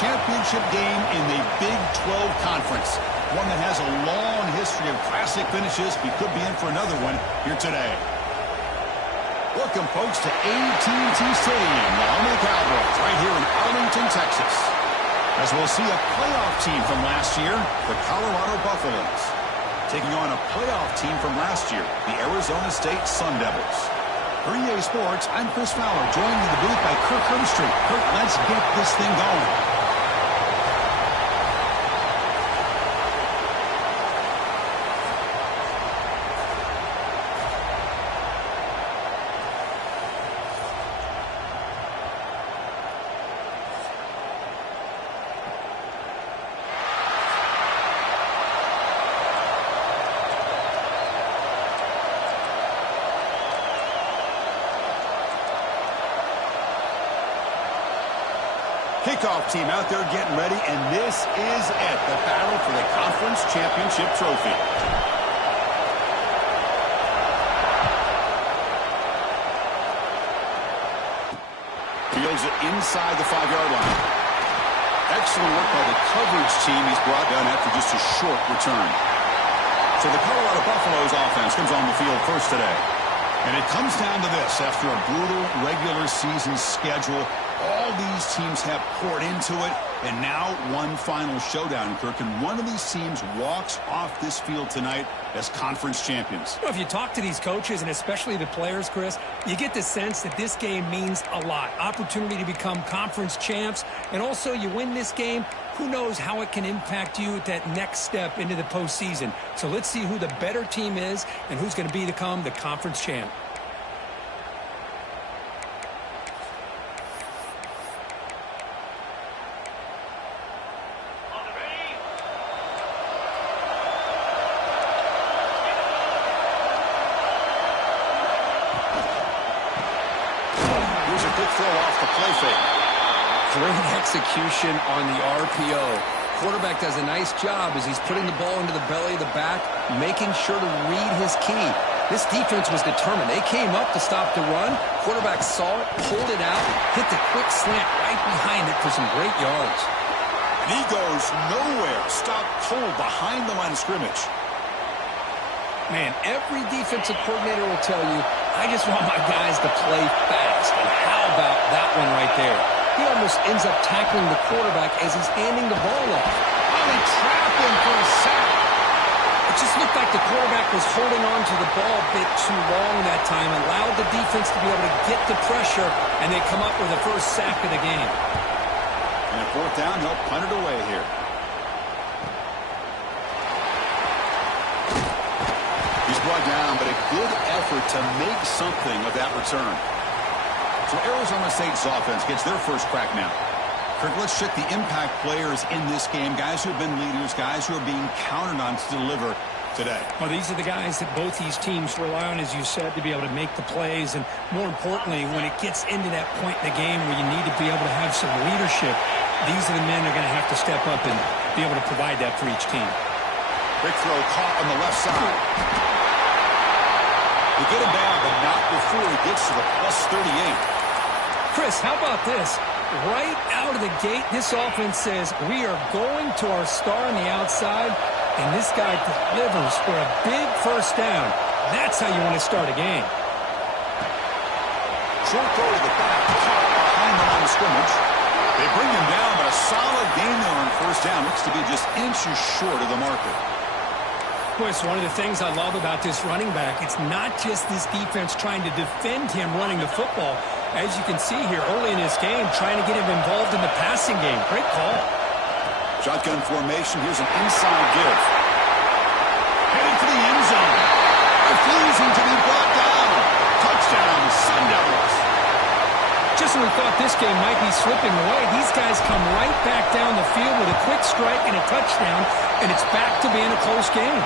championship game in the Big 12 Conference. One that has a long history of classic finishes. We could be in for another one here today. Welcome, folks, to AT&T Stadium, the home of the Cowboys, right here in Arlington, Texas. As we'll see a playoff team from last year, the Colorado Buffaloes, taking on a playoff team from last year, the Arizona State Sun Devils. For EA Sports, I'm Chris Fowler, joined in the booth by Kirk Herbstreit. Kirk, let's get this thing going. Kickoff team out there getting ready, and this is it, the battle for the conference championship trophy. Fields it inside the 5-yard line. Excellent work by the coverage team. He's brought down after just a short return. So the Colorado Buffaloes offense comes on the field first today. And it comes down to this. After a brutal regular season schedule, all these teams have poured into it, and now one final showdown, Kirk, and one of these teams walks off this field tonight as conference champions. Well, if you talk to these coaches, and especially the players, Chris, you get the sense that this game means a lot. Opportunity to become conference champs, and also you win this game, who knows how it can impact you at that next step into the postseason. So let's see who the better team is and who's going to become the conference champ. Great execution on the RPO. Quarterback does a nice job as he's putting the ball into the belly of the back, making sure to read his key. This defense was determined. They came up to stop the run. Quarterback saw it, pulled it out, hit the quick slant right behind it for some great yards. And he goes nowhere. Stop cold behind the line of scrimmage. Man, every defensive coordinator will tell you, I just want my guys to play fast. And how about that one right there? He almost ends up tackling the quarterback as he's handing the ball off. Oh, they trapped him for a sack. It just looked like the quarterback was holding on to the ball a bit too long that time, allowed the defense to be able to get the pressure, and they come up with the first sack of the game. And a fourth down, he'll punt it away here. He's brought down, but a good effort to make something of that return. So Arizona State's offense gets their first crack now. Kirk, let's check the impact players in this game, guys who have been leaders, guys who are being counted on to deliver today. Well, these are the guys that both these teams rely on, as you said, to be able to make the plays. And more importantly, when it gets into that point in the game where you need to be able to have some leadership, these are the men that are going to have to step up and be able to provide that for each team. Quick throw caught on the left side. They get him down, but not before he gets to the +38. Chris, how about this? Right out of the gate, this offense says, we are going to our star on the outside, and this guy delivers for a big first down. That's how you want to start a game. Short throw to the back, caught behind the line of scrimmage. They bring him down, but a solid gain there on first down. Looks to be just inches short of the marker. Boy, it's one of the things I love about this running back. It's not just this defense trying to defend him running the football. As you can see here early in this game, trying to get him involved in the passing game. Great call. Shotgun formation. Here's an inside give. Heading for the end zone. Refusing to be brought down. Touchdown, Sun Devils. Just when we thought this game might be slipping away, these guys come right back down the field with a quick strike and a touchdown, and it's back to being a close game.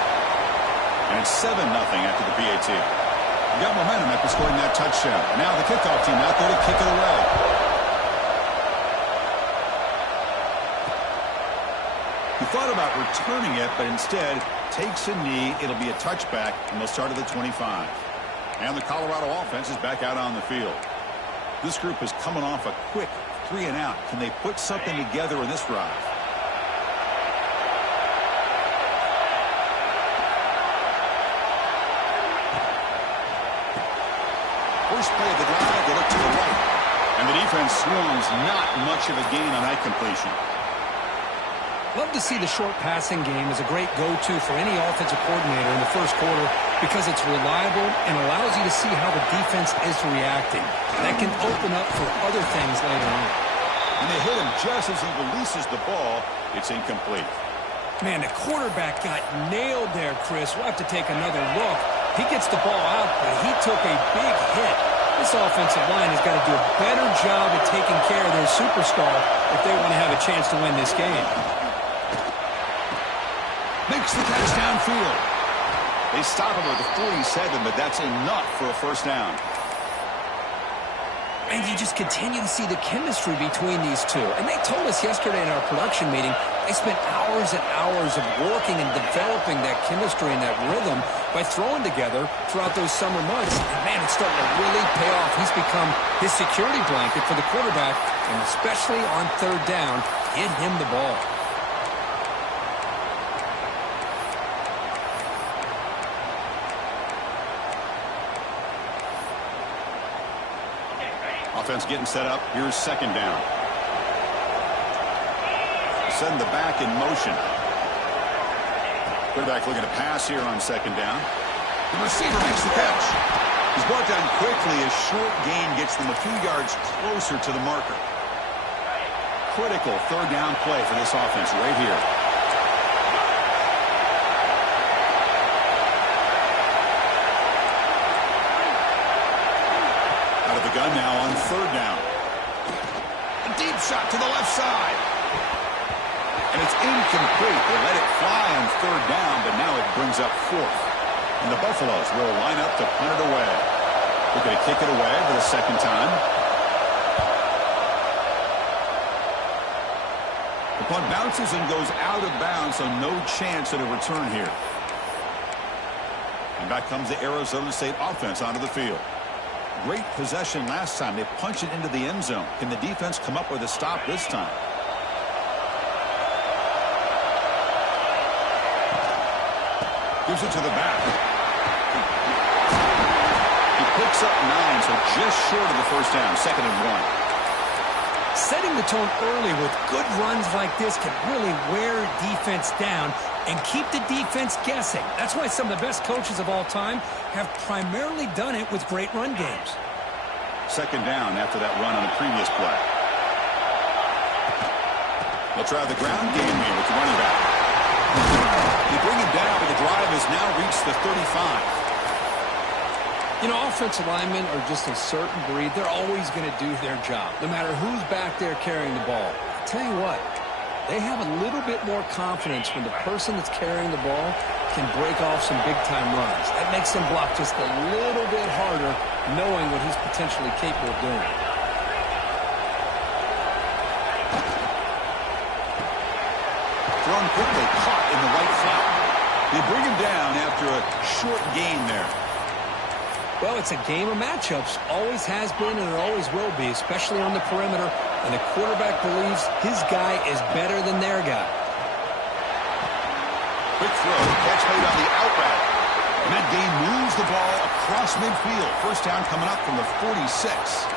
And it's 7-0 after the PAT. You got momentum after scoring that touchdown. Now the kickoff team out there to kick it away. He thought about returning it, but instead takes a knee. It'll be a touchback, and they'll start at the 25. And the Colorado offense is back out on the field. This group is coming off a quick 3 and out. Can they put something together in this drive? First play of the drive, they look to the right. And the defense swarms, not much of a gain on that completion. Love to see the short passing game as a great go-to for any offensive coordinator in the first quarter because it's reliable and allows you to see how the defense is reacting. That can open up for other things later on. And they hit him just as he releases the ball. It's incomplete. Man, the quarterback got nailed there, Chris. We'll have to take another look. He gets the ball out, but he took a big hit. This offensive line has got to do a better job of taking care of their superstar if they want to have a chance to win this game. Makes the catch downfield. They stop him at the 47, but that's enough for a first down. And you just continue to see the chemistry between these two. And they told us yesterday in our production meeting, they spent hours and hours of working and developing that chemistry and that rhythm by throwing together throughout those summer months. And, man, it's starting to really pay off. He's become his security blanket for the quarterback, and especially on third down, get him the ball. Offense getting set up. Here's second down. Send the back in motion. Quarterback looking to pass here on second down. The receiver makes the catch. He's brought down quickly. A short gain gets them a few yards closer to the marker. Critical third down play for this offense right here. Out of the gun now on third down. A deep shot to the left side. And it's incomplete. They let it fly on third down, but now it brings up fourth. And the Buffaloes will line up to punt it away. They're going to kick it away for the second time. The punt bounces and goes out of bounds, so no chance at a return here. And back comes the Arizona State offense onto the field. Great possession last time. They punch it into the end zone. Can the defense come up with a stop this time? Gives it to the back. He picks up 9, so just short of the first down. 2nd and 1. Setting the tone early with good runs like this can really wear defense down and keep the defense guessing. That's why some of the best coaches of all time have primarily done it with great run games. 2nd down after that run on the previous play. They'll try the ground game here with the running back. They bring him down, but the drive has now reached the 35. You know, offensive linemen are just a certain breed. They're always going to do their job, no matter who's back there carrying the ball. I'll tell you what, they have a little bit more confidence when the person that's carrying the ball can break off some big-time runs. That makes them block just a little bit harder, knowing what he's potentially capable of doing. Thrown quickly, caught in the right flat. They bring him down after a short gain there. Well, it's a game of matchups. Always has been and it always will be, especially on the perimeter. And the quarterback believes his guy is better than their guy. Quick throw, catch made on the out route. And that game moves the ball across midfield. First down coming up from the 46.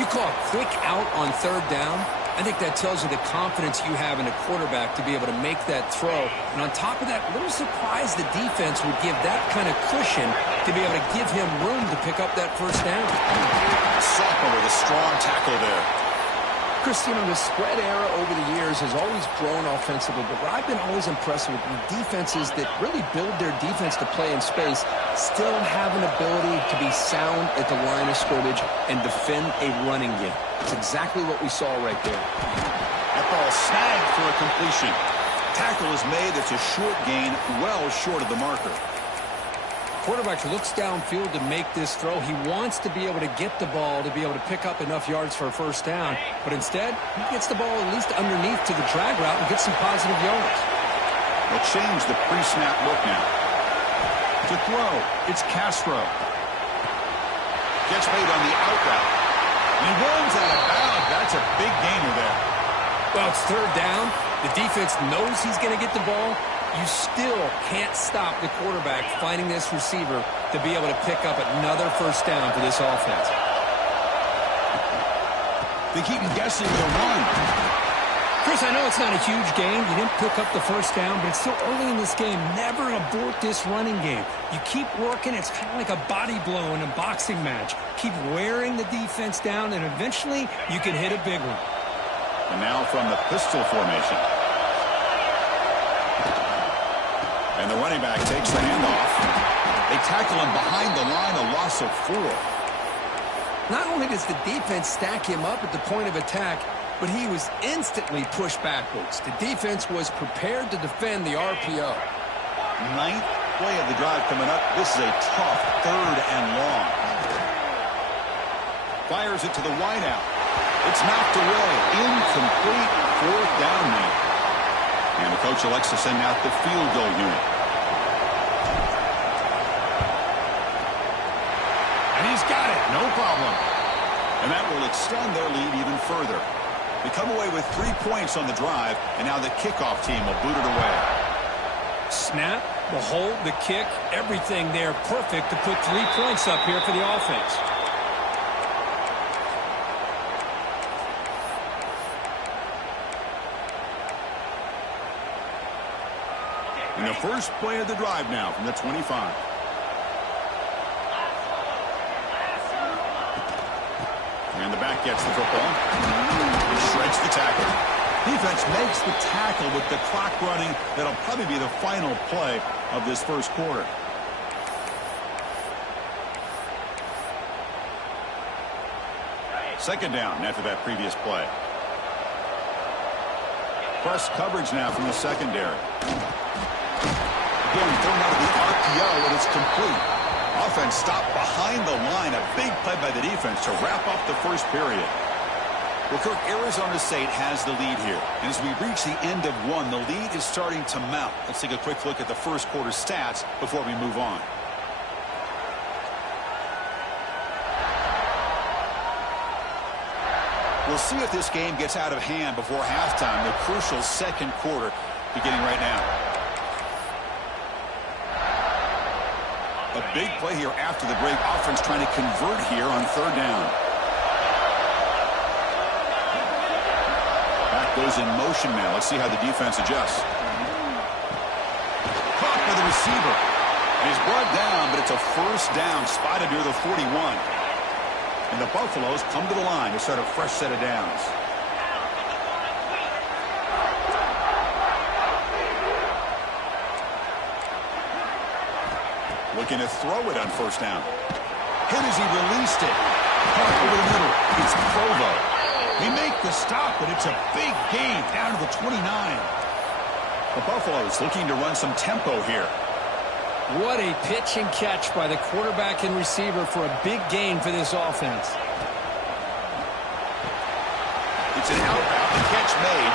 You call a quick out on third down? I think that tells you the confidence you have in a quarterback to be able to make that throw. And on top of that, a little surprised the defense would give that kind of cushion to be able to give him room to pick up that first down. Sophomore with a strong tackle there. Chris, you know, the spread era over the years has always grown offensively, but what I've been always impressed with defenses that really build their defense to play in space still have an ability to be sound at the line of scrimmage and defend a running game. That's exactly what we saw right there. That ball snagged for a completion. Tackle is made. It's a short gain, well short of the marker. Quarterback looks downfield to make this throw. He wants to be able to get the ball to be able to pick up enough yards for a first down. But instead, he gets the ball at least underneath to the drag route and gets some positive yards. They'll change the pre-snap look now. To throw, it's Castro. Catch made on the out route. He runs out of bounds. That That's a big gainer there. Well, it's third down. The defense knows he's going to get the ball. You still can't stop the quarterback finding this receiver to be able to pick up another first down for this offense. They keep him guessing the run. Chris, I know it's not a huge game. You didn't pick up the first down, but it's still early in this game. Never abort this running game. You keep working. It's kind of like a body blow in a boxing match. Keep wearing the defense down, and eventually you can hit a big one. And now from the pistol formation. And the running back takes the handoff. They tackle him behind the line, a loss of 4. Not only does the defense stack him up at the point of attack, but he was instantly pushed backwards. The defense was prepared to defend the RPO. 9th play of the drive coming up. This is a tough 3rd and long. Fires it to the wideout. It's knocked away. Incomplete. 4th down now. And the coach elects to send out the field goal unit. And he's got it. No problem. And that will extend their lead even further. They come away with 3 points on the drive, and now the kickoff team will boot it away. Snap, the hold, the kick, everything there perfect to put 3 points up here for the offense. And the first play of the drive now from the 25. And the back gets the football. He shreds the tackle. Defense makes the tackle with the clock running. That'll probably be the final play of this first quarter. Second down after that previous play. Press coverage now from the secondary. Again, thrown out of the RPO, and it's complete. Offense stopped behind the line. A big play by the defense to wrap up the first period. Well, Kirk, Arizona State has the lead here. And as we reach the end of one, the lead is starting to mount. Let's take a quick look at the first quarter stats before we move on. We'll see if this game gets out of hand before halftime, the crucial second quarter beginning right now. A big play here after the break. Offense trying to convert here on 3rd down. Back goes in motion now. Let's see how the defense adjusts. Caught by the receiver. And he's brought down, but it's a first down spotted near the 41. And the Buffaloes come to the line to start a fresh set of downs. Looking to throw it on first down. Hit as he released it. Caught over the middle. It's Provo. They make the stop, but it's a big gain down to the 29. The Buffaloes looking to run some tempo here. What a pitch and catch by the quarterback and receiver for a big gain for this offense. It's an out-route catch made.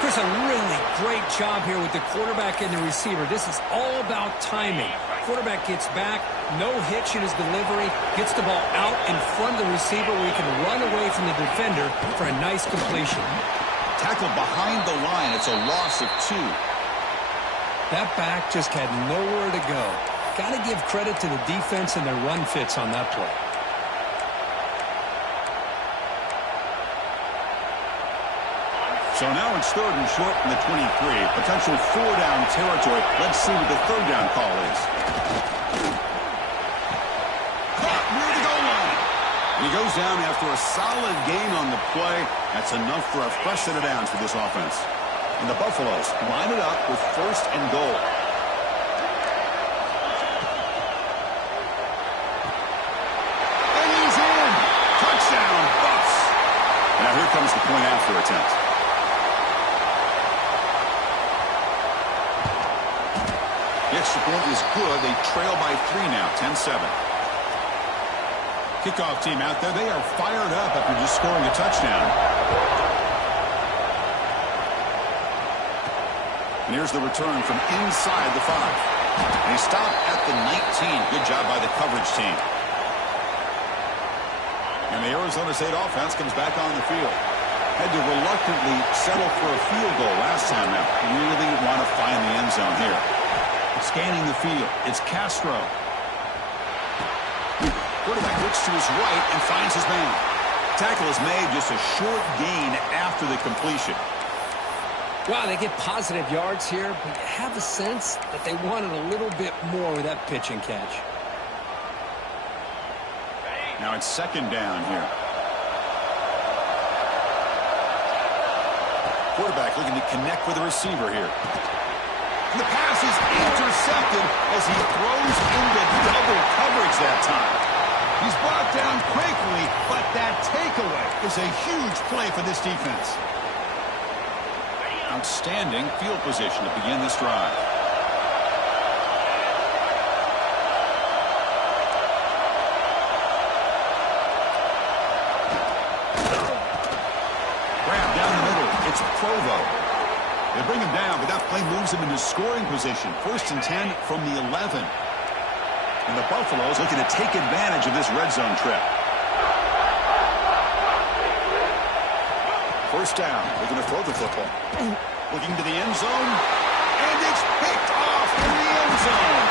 Chris, a really great job here with the quarterback and the receiver. This is all about timing. Quarterback gets back, no hitch in his delivery, gets the ball out in front of the receiver where he can run away from the defender for a nice completion. Tackled behind the line. It's a loss of 2. That back just had nowhere to go. Got to give credit to the defense and their run fits on that play. So now it's 3rd and short from the 23. Potential 4-down territory. Let's see what the 3rd down call is. Caught near the goal line. And he goes down after a solid gain on the play. That's enough for a fresh set of downs for this offense. And the Buffaloes line it up with 1st and goal. And he's in. Touchdown, Buffs. Now here comes the point after attempt. The extra point is good. They trail by 3 now, 10-7. Kickoff team out there. They are fired up after just scoring a touchdown. And here's the return from inside the 5. And he stopped at the 19. Good job by the coverage team. And the Arizona State offense comes back on the field. Had to reluctantly settle for a field goal last time out. Really want to find the end zone here. Scanning the field, it's Castro. Quarterback looks to his right and finds his man. Tackle is made, just a short gain after the completion. Wow, they get positive yards here, but you have the sense that they wanted a little bit more with that pitch and catch. Now it's second down here. Quarterback looking to connect with the receiver here. And the pass is intercepted as he throws into double coverage that time. He's brought down quickly, but that takeaway is a huge play for this defense. Outstanding field position to begin this drive. Grab down the middle. It's Provo. They bring him down, but that play moves him into scoring position. 1st and 10 from the 11. And the Buffaloes looking to take advantage of this red zone trip. First down, looking to throw the football. Looking to the end zone, and it's picked off in the end zone.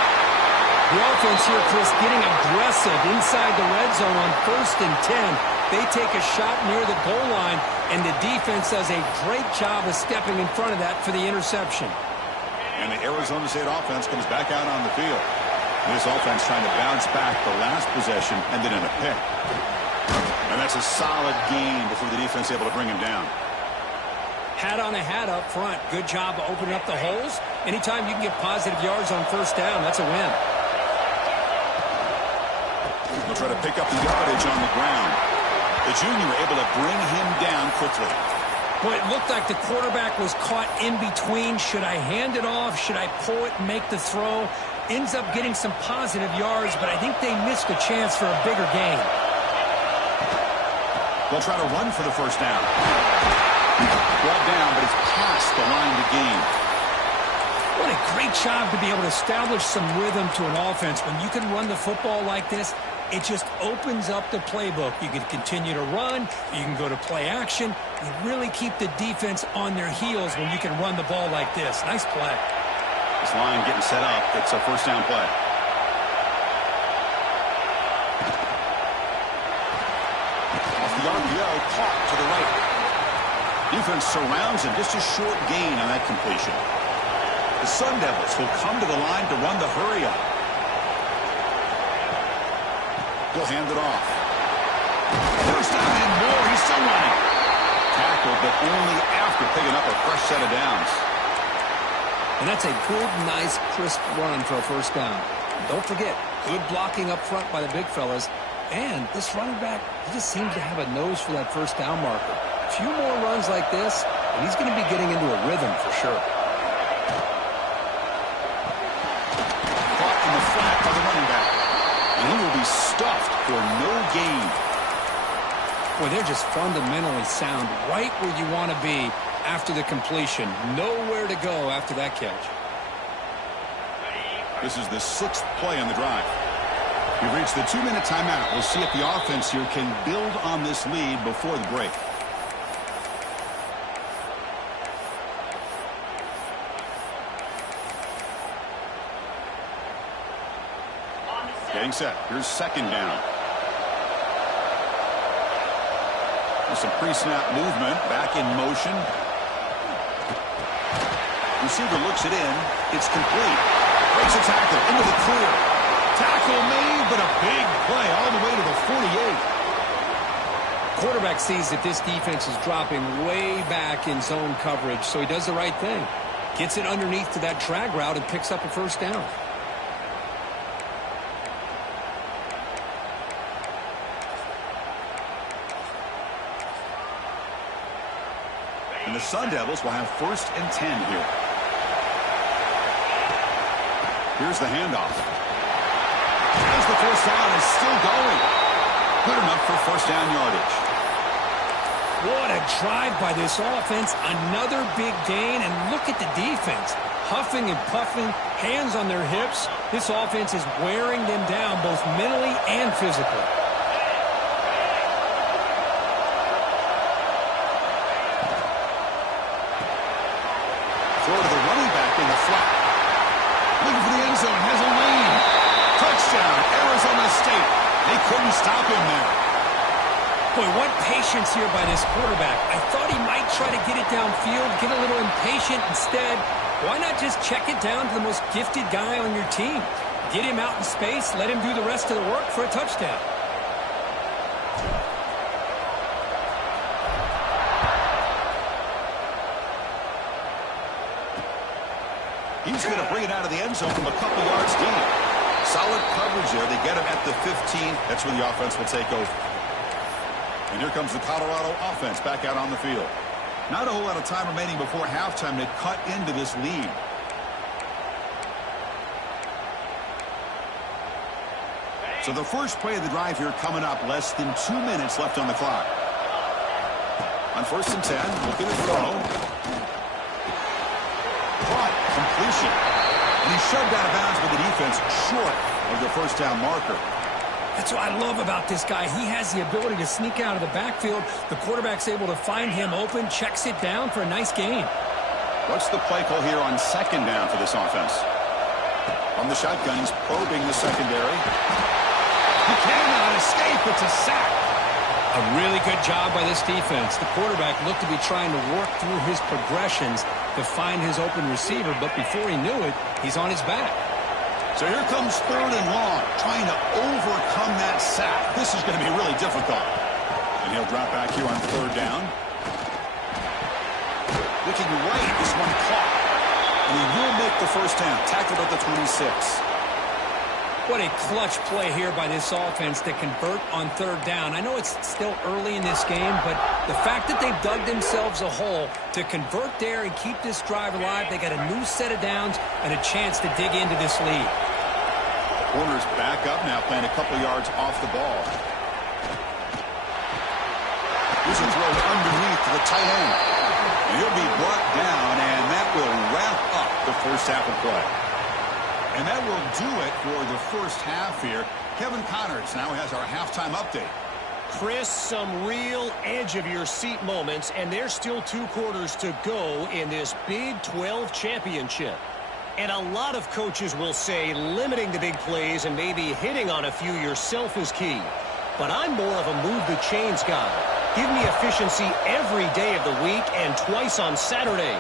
The offense here, Chris, getting aggressive inside the red zone on 1st and 10. They take a shot near the goal line, and the defense does a great job of stepping in front of that for the interception. And the Arizona State offense comes back out on the field. This offense trying to bounce back. The last possession ended in a pick. And that's a solid gain before the defense able to bring him down. Hat on a hat up front. Good job of opening up the holes. Anytime you can get positive yards on 1st down, that's a win. He'll try to pick up the yardage on the ground. The junior able to bring him down quickly. Well, it looked like the quarterback was caught in between. Should I hand it off? Should I pull it and make the throw? Ends up getting some positive yards, but I think they missed a chance for a bigger gain. They'll try to run for the 1st down. Brought down, but it's past the line to gain. What a great job to be able to establish some rhythm to an offense. When you can run the football like this, it just opens up the playbook. You can continue to run. You can go to play action. You really keep the defense on their heels when you can run the ball like this. Nice play. This line getting set up. It's a 1st down play. Off the RPO, caught to the right. Defense surrounds him. Just a short gain on that completion. The Sun Devils will come to the line to run the hurry up. He'll hand it off. 1st down and more. He's still running. Tackled, but only after picking up a fresh set of downs. And that's a good, nice, crisp run for a 1st down. Don't forget, good blocking up front by the big fellas. And this running back, he just seems to have a nose for that 1st down marker. A few more runs like this, and he's going to be getting into a rhythm for sure. Caught in the flat by the running back. And he will be stuffed for no gain. Boy, they're just fundamentally sound right where you want to be after the completion. Nowhere to go after that catch. This is the 6th play on the drive. We've reached the 2-minute timeout. We'll see if the offense here can build on this lead before the break. Getting set. Here's 2nd down. With some pre-snap movement. Back in motion. Receiver looks it in. It's complete. Breaks a tackle into the clear. Tackle made, but a big play all the way to the 48. Quarterback sees that this defense is dropping way back in zone coverage, so he does the right thing. Gets it underneath to that drag route and picks up a 1st down. And the Sun Devils will have 1st and 10 here. Here's the handoff. As the 1st down is still going. Good enough for 1st down yardage. What a drive by this offense. Another big gain, and look at the defense. Huffing and puffing, hands on their hips. This offense is wearing them down both mentally and physically. couldn't stop him there. Boy, what patience here by this quarterback. I thought he might try to get it downfield, get a little impatient. Instead, why not just check it down to the most gifted guy on your team? Get him out in space, let him do the rest of the work for a touchdown. He's going to bring it out of the end zone from a couple yards deep. Solid coverage there. They get him at the 15. That's where the offense will take over. And here comes the Colorado offense back out on the field. Not a whole lot of time remaining before halftime to cut into this lead. So the first play of the drive here coming up, less than 2 minutes left on the clock. On 1st and 10, looking to throw. Caught, completion. And he's shoved out of bounds with the defense short of the first down marker. That's what I love about this guy. He has the ability to sneak out of the backfield. The quarterback's able to find him open, checks it down for a nice gain. What's the play call here on 2nd down for this offense? From the shotgun, he's probing the secondary. He cannot escape. It's a sack. A really good job by this defense. The quarterback looked to be trying to work through his progressions to find his open receiver, but before he knew it, he's on his back. So here comes 3rd and long, trying to overcome that sack. This is going to be really difficult. And he'll drop back here on 3rd down. Looking right, this one caught. And he will make the first down, tackled at the 26. What a clutch play here by this offense to convert on 3rd down. I know it's still early in this game, but the fact that they've dug themselves a hole to convert there and keep this drive alive, they got a new set of downs and a chance to dig into this lead. Corners back up now, playing a couple yards off the ball. Here's a throw underneath to the tight end. And he'll be brought down, and that will wrap up the first half of play. And that will do it for the first half here. Kevin Connors now has our halftime update. Chris, some real edge-of-your-seat moments, and there's still 2 quarters to go in this Big 12 championship. And a lot of coaches will say limiting the big plays and maybe hitting on a few yourself is key. But I'm more of a move-the-chains guy. Give me efficiency every day of the week and twice on Saturday.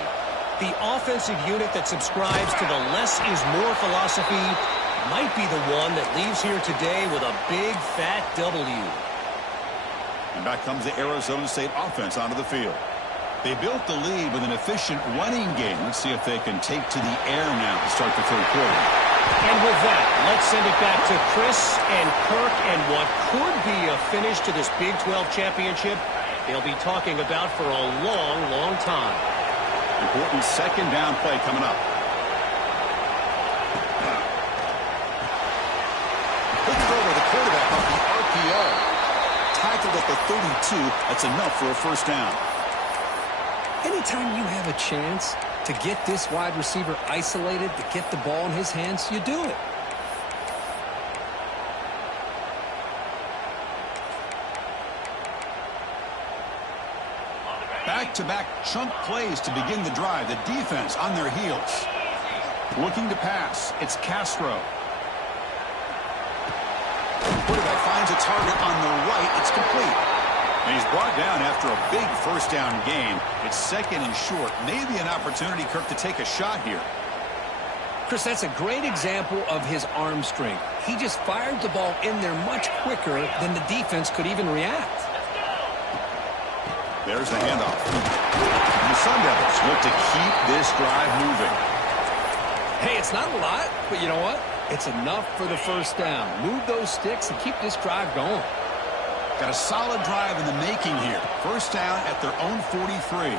The offensive unit that subscribes to the less is more philosophy might be the one that leaves here today with a big, fat W. And back comes the Arizona State offense onto the field. They built the lead with an efficient running game. Let's see if they can take to the air now to start the 3rd quarter. And with that, let's send it back to Chris and Kirk and what could be a finish to this Big 12 championship they'll be talking about for a long, long time. Important 2nd down play coming up. Quick throw by the quarterback off the RPO. Tackled at the 32. That's enough for a first down. Anytime you have a chance to get this wide receiver isolated, to get the ball in his hands, you do it. Back-to-back chunk plays to begin the drive. The defense on their heels. Looking to pass. It's Castro. Quarterback finds a target on the right. It's complete. And he's brought down after a big first down game. It's 2nd and short. Maybe an opportunity, Kirk, to take a shot here. Chris, that's a great example of his arm strength. He just fired the ball in there much quicker than the defense could even react. There's the handoff. And the Sun Devils look to keep this drive moving. Hey, it's not a lot, but you know what? It's enough for the first down. Move those sticks and keep this drive going. Got a solid drive in the making here. First down at their own 43.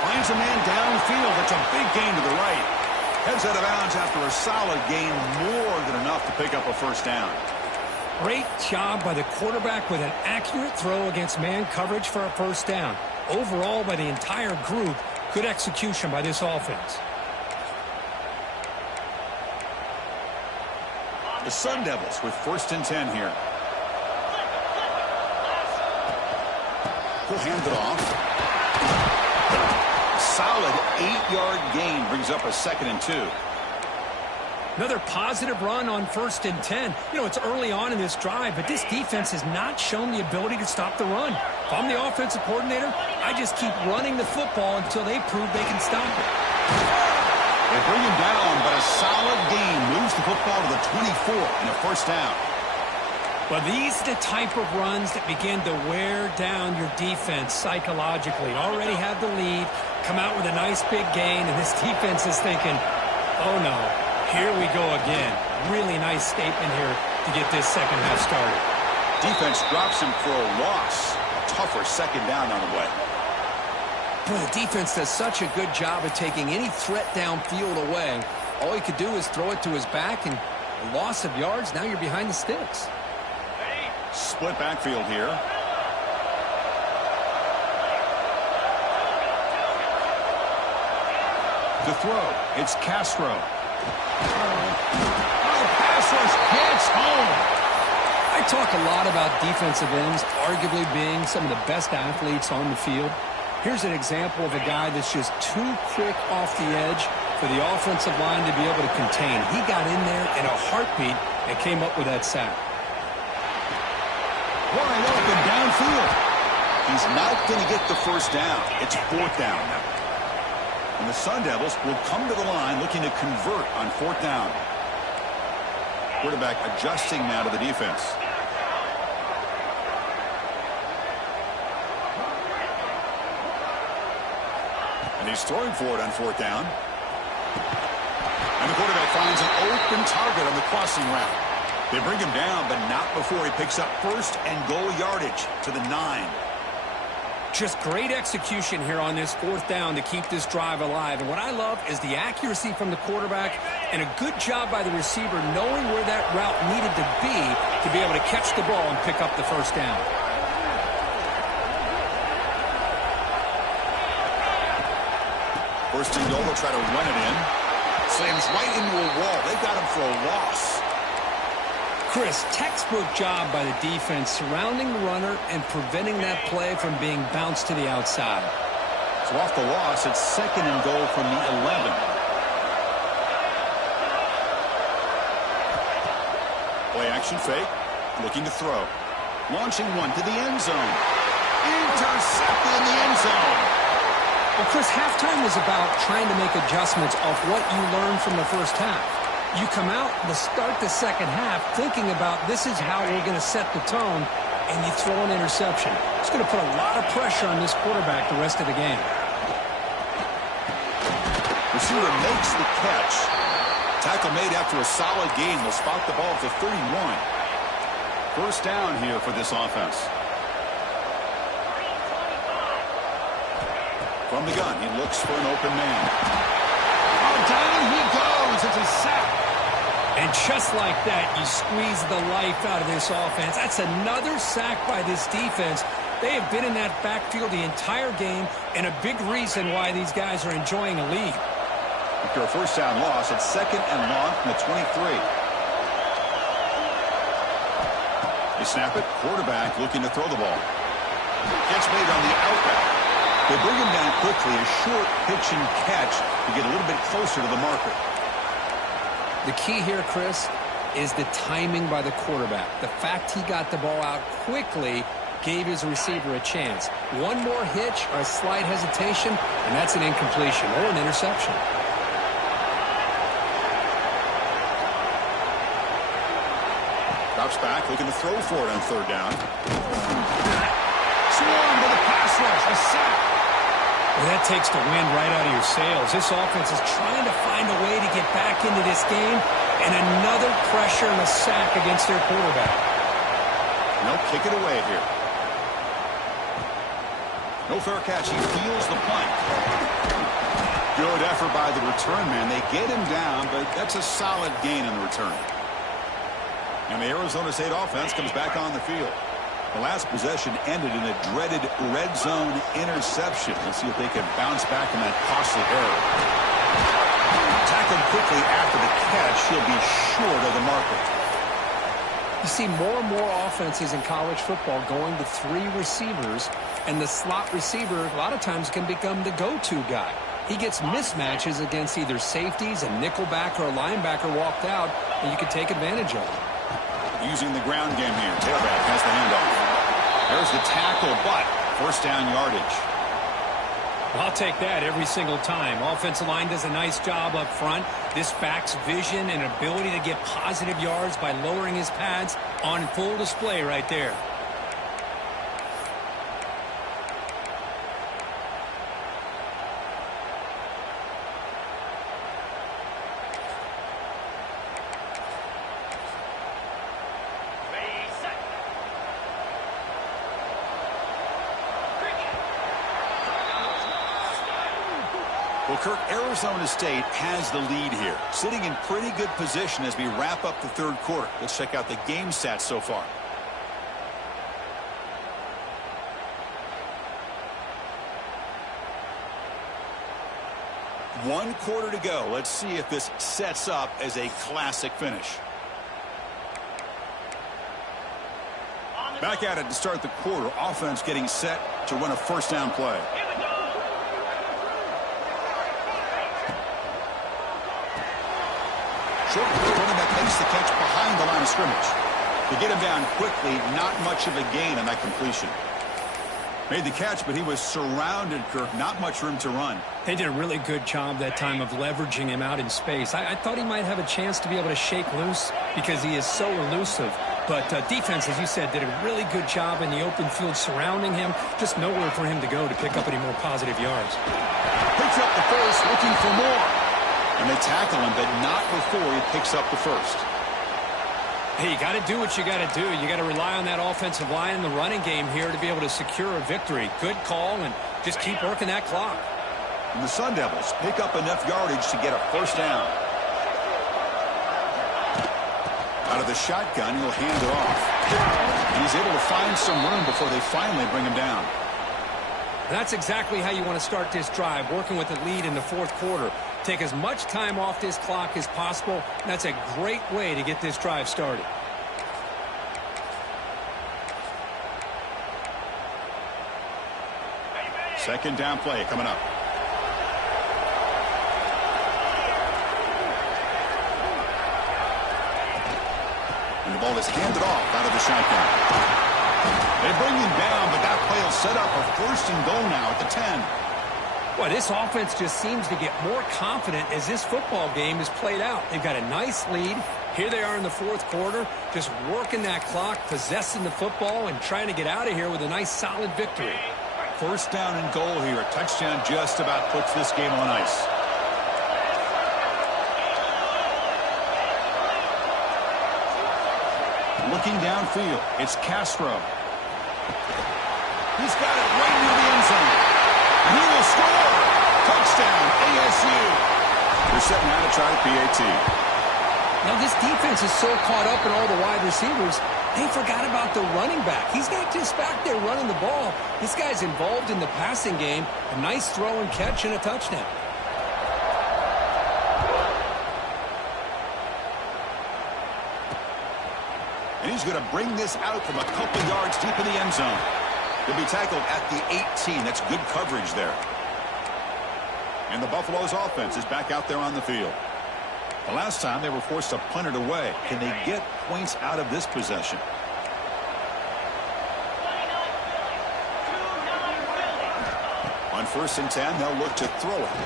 Finds a man downfield. That's a big gain to the right. Heads out of bounds after a solid gain, more than enough to pick up a first down. Great job by the quarterback with an accurate throw against man coverage for a first down. Overall, by the entire group, good execution by this offense. The Sun Devils with 1st and 10 here. He'll hand it off. Solid 8-yard gain brings up a 2nd and 2. Another positive run on 1st and 10. You know, it's early on in this drive, but this defense has not shown the ability to stop the run. If I'm the offensive coordinator, I just keep running the football until they prove they can stop it. They bring him down, but a solid gain moves the football to the 24 and a first down. Well, these are the type of runs that begin to wear down your defense psychologically. Already have the lead, come out with a nice big gain, and this defense is thinking, oh no. Here we go again. Really nice statement here to get this second half started. Defense drops him for a loss. A tougher second down on the way. Boy, the defense does such a good job of taking any threat downfield away. All he could do is throw it to his back, and a loss of yards, now you're behind the sticks. Split backfield here. To throw, it's Castro. Pass rush gets home. I talk a lot about defensive ends arguably being some of the best athletes on the field. Here's an example of a guy that's just too quick off the edge for the offensive line to be able to contain. He got in there in a heartbeat and came up with that sack. Wide open downfield. He's not going to get the first down. It's 4th down. And the Sun Devils will come to the line looking to convert on 4th down. Quarterback adjusting now to the defense. And he's throwing for it on 4th down. And the quarterback finds an open target on the crossing route. They bring him down, but not before he picks up 1st and goal yardage to the 9. Just great execution here on this 4th down to keep this drive alive. And what I love is the accuracy from the quarterback and a good job by the receiver knowing where that route needed to be able to catch the ball and pick up the first down. First and goal, they'll try to run it in. Slams right into a wall. They got him for a loss. Chris, textbook job by the defense surrounding the runner and preventing that play from being bounced to the outside. So off the loss, it's 2nd and goal from the 11. Play action fake, looking to throw. Launching one to the end zone. Intercepted in the end zone. Well, Chris, halftime is about trying to make adjustments off what you learned from the first half. You come out to start the second half thinking about this is how we're going to set the tone, and you throw an interception. It's going to put a lot of pressure on this quarterback the rest of the game. Receiver makes the catch. Tackle made after a solid gain. Will spot the ball at the 31. First down here for this offense. From the gun, he looks for an open man. Oh, down he goes. It's a sack. And just like that, you squeeze the life out of this offense. That's another sack by this defense. They have been in that backfield the entire game, and a big reason why these guys are enjoying a lead. After a first down loss, it's 2nd and long from the 23. They snap it. Quarterback looking to throw the ball. Catch made on the outback. They bring him down quickly. A short pitch and catch to get a little bit closer to the marker. The key here, Chris, is the timing by the quarterback. The fact he got the ball out quickly gave his receiver a chance. One more hitch or a slight hesitation, and that's an incompletion or an interception. Drops back, looking to throw for it on 3rd down. Swarm to the pass rush, a sack. Well, that takes the wind right out of your sails. This offense is trying to find a way to get back into this game, and another pressure and a sack against their quarterback. No, kick it away here. No fair catch. He feels the punt. Good effort by the return man. They get him down, but that's a solid gain in the return. And the Arizona State offense comes back on the field. The last possession ended in a dreaded red zone interception. Let's see if they can bounce back from that costly error. Tackled quickly after the catch. He'll be short of the marker. You see more and more offenses in college football going to 3 receivers, and the slot receiver a lot of times can become the go-to guy. he gets mismatches against either safeties, a nickelback, or a linebacker walked out, and you can take advantage of it. Using the ground game here. Tailback has the handoff. There's the tackle, but first down yardage. I'll take that every single time. Offensive line does a nice job up front. This back's vision and ability to get positive yards by lowering his pads on full display right there. Well, Kirk, Arizona State has the lead here, sitting in pretty good position as we wrap up the third quarter. Let's check out the game stats so far. One quarter to go. Let's see if this sets up as a classic finish. Back at it to start the quarter. Offense getting set to run a first down play. Short running back makes the catch behind the line of scrimmage. To get him down quickly, not much of a gain on that completion. Made the catch, but he was surrounded, Kirk. Not much room to run. They did a really good job that time of leveraging him out in space. I thought he might have a chance to be able to shake loose because he is so elusive. But defense, as you said, did a really good job in the open field surrounding him. Just nowhere for him to go to pick up any more positive yards. Picks up the first, looking for more. And they tackle him, but not before he picks up the first. Hey, you got to do what you got to do. You got to rely on that offensive line in the running game here to be able to secure a victory. Good call, and just keep working that clock. And the Sun Devils pick up enough yardage to get a first down. Out of the shotgun, he'll hand it off. And he's able to find some room before they finally bring him down. That's exactly how you want to start this drive, working with the lead in the fourth quarter. Take as much time off this clock as possible. That's a great way to get this drive started. Second down play coming up. And the ball is handed off out of the shotgun. They bring him down, but that play will set up a first and goal now at the 10. Well, this offense just seems to get more confident as this football game is played out. They've got a nice lead. Here they are in the fourth quarter, just working that clock, possessing the football, and trying to get out of here with a nice, solid victory. First down and goal here. A touchdown just about puts this game on ice. Looking downfield, it's Castro. He's got it right near the end zone. And he will score. Touchdown, ASU. They're setting out to try the PAT. Now, this defense is so caught up in all the wide receivers, they forgot about the running back. He's not just back there running the ball. This guy's involved in the passing game. A nice throw and catch and a touchdown. And he's going to bring this out from a couple yards deep in the end zone. He'll be tackled at the 18. That's good coverage there. And the Buffalo's offense is back out there on the field. The last time they were forced to punt it away. Can they get points out of this possession? On first and 10, they'll look to throw it.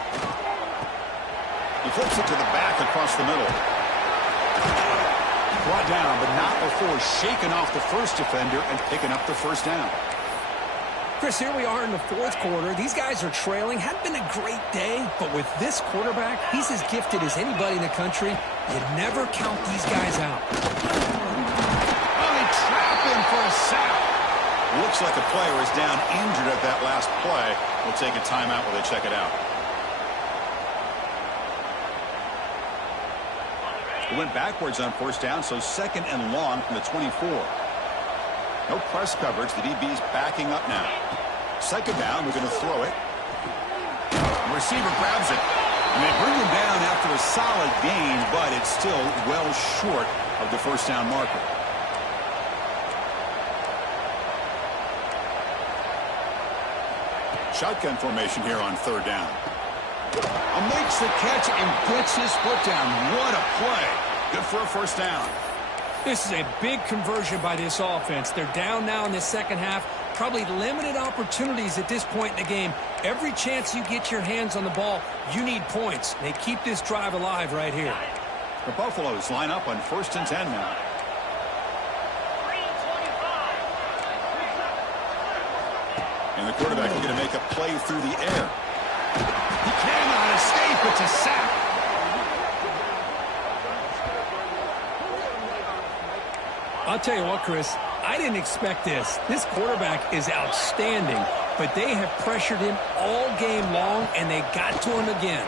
He flips it to the back across the middle. Brought down, but not before shaking off the first defender and picking up the first down. Chris, here we are in the fourth quarter. These guys are trailing. Hadn't been a great day, but with this quarterback, he's as gifted as anybody in the country. You never count these guys out. Oh, they trap him for a sack. Looks like a player is down injured at that last play. We'll take a timeout while they check it out. It went backwards on first down, so second and long from the 24. No press coverage. The DB's backing up now. Second down, we're going to throw it. The receiver grabs it. And they bring him down after a solid gain, but it's still well short of the first down marker. Shotgun formation here on third down. Makes the catch and gets his foot down. What a play. Good for a first down. This is a big conversion by this offense. They're down now in the second half. Probably limited opportunities at this point in the game. Every chance you get your hands on the ball, you need points. They keep this drive alive right here. The Buffaloes line up on 1st and 10 now. And the quarterback is going to make a play through the air. He cannot escape. It's a sack. I'll tell you what, Chris, I didn't expect this. This quarterback is outstanding, but they have pressured him all game long, and they got to him again.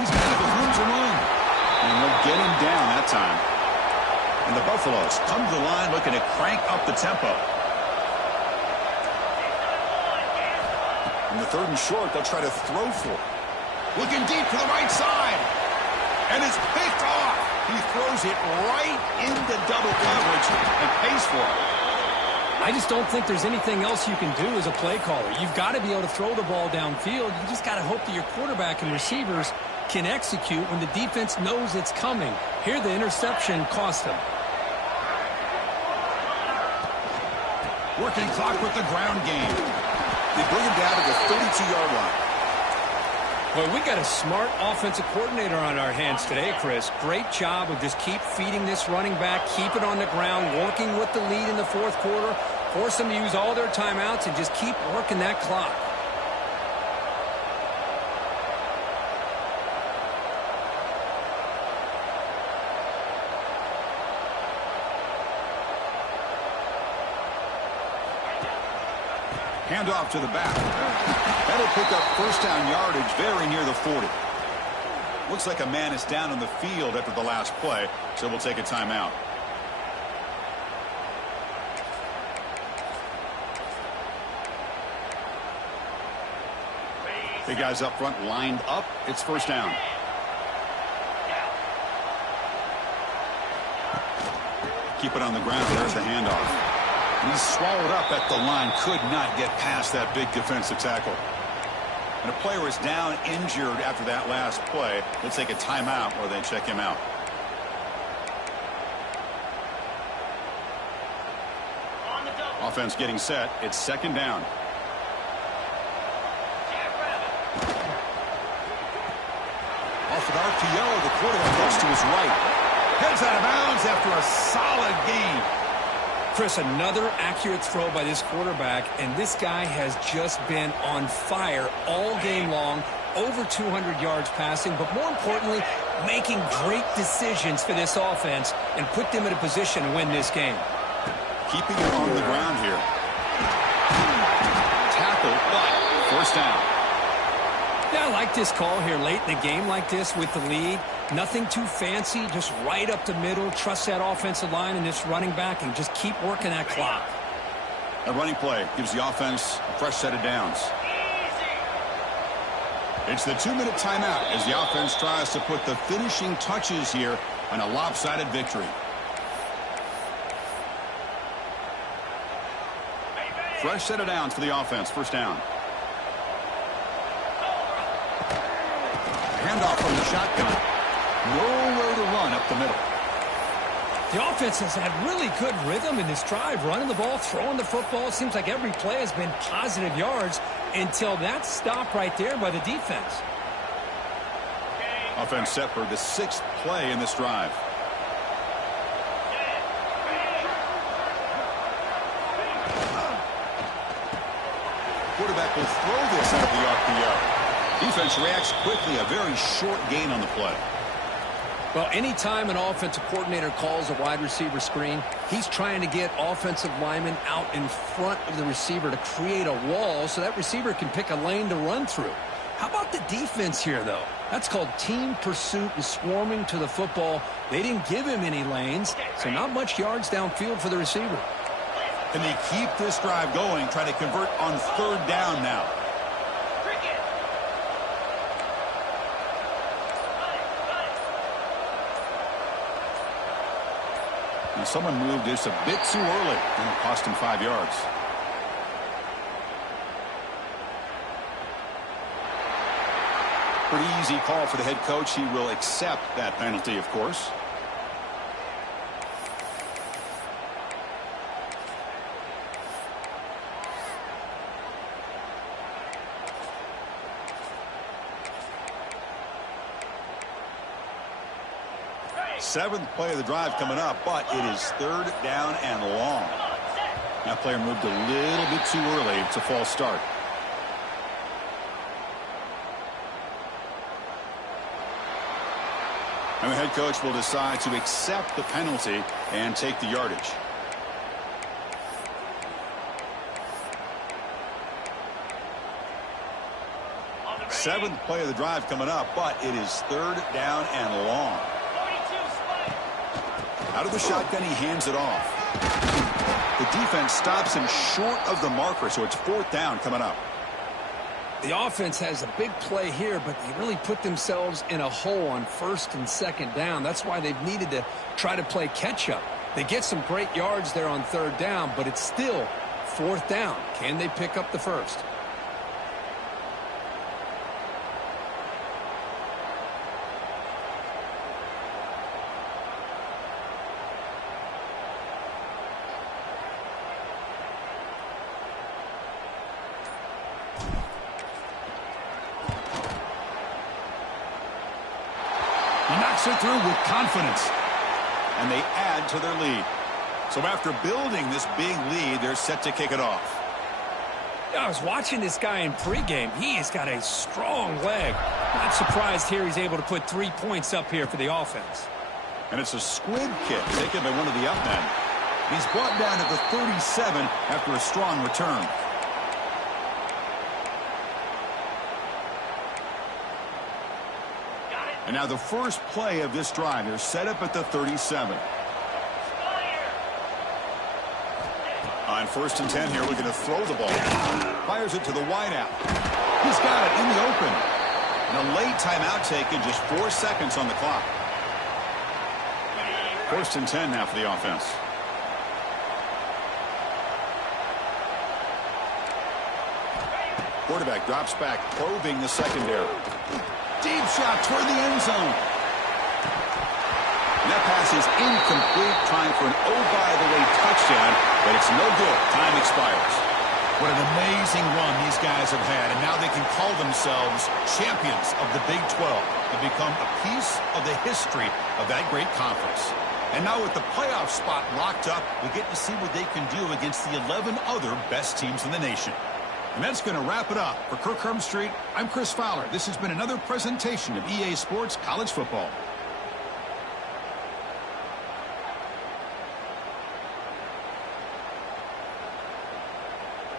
He's got the room to run. And they'll get him down that time. And the Buffaloes come to the line looking to crank up the tempo. In the 3rd and short, they'll try to throw for it. Looking deep to the right side. And it's picked off. He throws it right into double coverage and pays for it. I just don't think there's anything else you can do as a play caller. You've got to be able to throw the ball downfield. You just got to hope that your quarterback and receivers can execute when the defense knows it's coming. Here, the interception cost them. Working clock with the ground game. They bring him down to the 32-yard line. Well, we got a smart offensive coordinator on our hands today, Chris. Great job of just keep feeding this running back, keep it on the ground, working with the lead in the 4th quarter, force them to use all their timeouts, and just keep working that clock. Handoff to the back. That'll pick up first down yardage very near the 40. Looks like a man is down on the field after the last play, so we'll take a timeout. Big guys up front lined up. It's first down. Keep it on the ground. There's the handoff. He's swallowed up at the line. Could not get past that big defensive tackle. And a player is down injured after that last play. They'll take a timeout or they check him out. Offense getting set. It's 2nd down. Off an RPO, the quarterback looks to his right. Heads out of bounds after a solid game. Chris, another accurate throw by this quarterback, and this guy has just been on fire all game long, over 200 yards passing, but more importantly, making great decisions for this offense and put them in a position to win this game. Keeping it on the ground here. Tackle, but first down. Yeah, I like this call here late in the game like this with the lead. Nothing too fancy, just right up the middle. Trust that offensive line and this running back and just keep working that clock. A running play gives the offense a fresh set of downs. It's the 2-minute timeout as the offense tries to put the finishing touches here on a lopsided victory. Fresh set of downs for the offense. First down. Handoff from the shotgun. Nowhere to run up the middle. The offense has had really good rhythm in this drive, running the ball, throwing the football. It seems like every play has been positive yards until that stop right there by the defense. Offense set for the 6th play in this drive. Quarterback will throw this out of the RPO. Defense reacts quickly. A very short gain on the play. Well, anytime an offensive coordinator calls a wide receiver screen, he's trying to get offensive linemen out in front of the receiver to create a wall so that receiver can pick a lane to run through. How about the defense here, though? That's called team pursuit and swarming to the football. They didn't give him any lanes, so not much yards downfield for the receiver. Can they keep this drive going, try to convert on 3rd down now? And someone moved this a bit too early, and it cost him 5 yards. Pretty easy call for the head coach. He will accept that penalty, of course. Seventh play of the drive coming up, but it is third down and long. That player moved a little bit too early. It's a false start. And the head coach will decide to accept the penalty and take the yardage. Seventh play of the drive coming up, but it is third down and long. Out of the shotgun, he hands it off. The defense stops him short of the marker, so it's fourth down coming up. The offense has a big play here, but they really put themselves in a hole on first and second down. That's why they've needed to try to play catch-up. They get some great yards there on third down, but it's still fourth down. Can they pick up the first? He knocks it through with confidence. And they add to their lead. So after building this big lead, they're set to kick it off. I was watching this guy in pregame. He has got a strong leg. Not surprised here he's able to put 3 points up here for the offense. And it's a squib kick taken by one of the up men. He's brought down at the 37 after a strong return. And now the first play of this drive. They're set up at the 37. On first and 10 here, looking to throw the ball. Fires it to the wideout. He's got it in the open. And a late timeout taken, just 4 seconds on the clock. First and 10 now for the offense. Quarterback drops back, probing the secondary. Deep shot toward the end zone. And that pass is incomplete, trying for an oh-by-the-way touchdown, but it's no good. Time expires. What an amazing run these guys have had, and now they can call themselves champions of the Big 12 and become a piece of the history of that great conference. And now with the playoff spot locked up, we get to see what they can do against the 11 other best teams in the nation. And that's going to wrap it up. For Kirk Street, I'm Chris Fowler. This has been another presentation of EA Sports College Football.